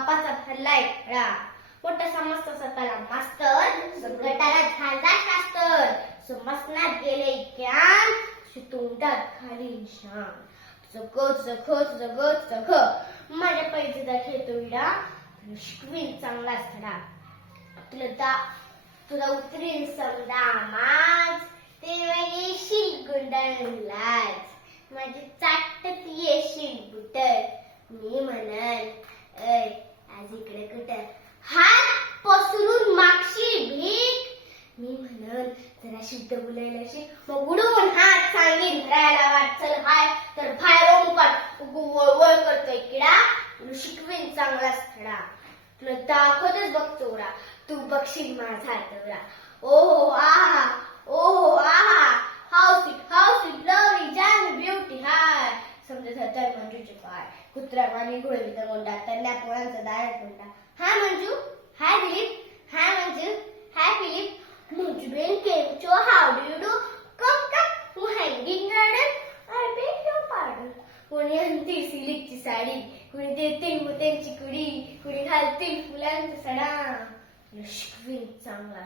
बापाचा ठरलाय खरा. मोठा समजत स्वतःला मास्तर, संकटाला झाला शास्त्र. समजण्यात गेले ज्ञान, तोंडात खाली शान. जग माझ्या पैजेचा खेळतो विडा, शिकवीन चांगलाच धडा. तुला उतरीन समजा माज, तेव्हा येशील गुंडाळलाच. माझी चाटत येशील बुट, मी म्हणन आज इकडे कुठं हात पसरून मागशील भीक. मी म्हणन जरा शुद्ध बोलायला शिक, मग उडून हात सांगीन धरायला वाटचल हाय. तर बाहेर मुकाट वळवळ करतोय किडा, शिकवीन चांगलाच धडा. तुला दाखवतच बघ चोरा, तू बघशील माझा दौरा. ओहो आहा, ओहो आहा, हाऊ स्वीट लवली जान ब्युटी हाय. समजत होता मंजूचे पाय, कुत्र्यावानी घोळवीचा गोंडा, त्यांना पोळांचा दारात गोंडा. Hi Manju, hi Dilip, hi Manju, hi Philip. Manju बेन केम चो, how do you do? Come Hanging Garden, I beg your pardon. कोणी आणतील सिल्कची साडी, कोणी देतील मोत्यांची कुडी, कोणी घालतील फुलांचा सडा. शिकवीन चांगला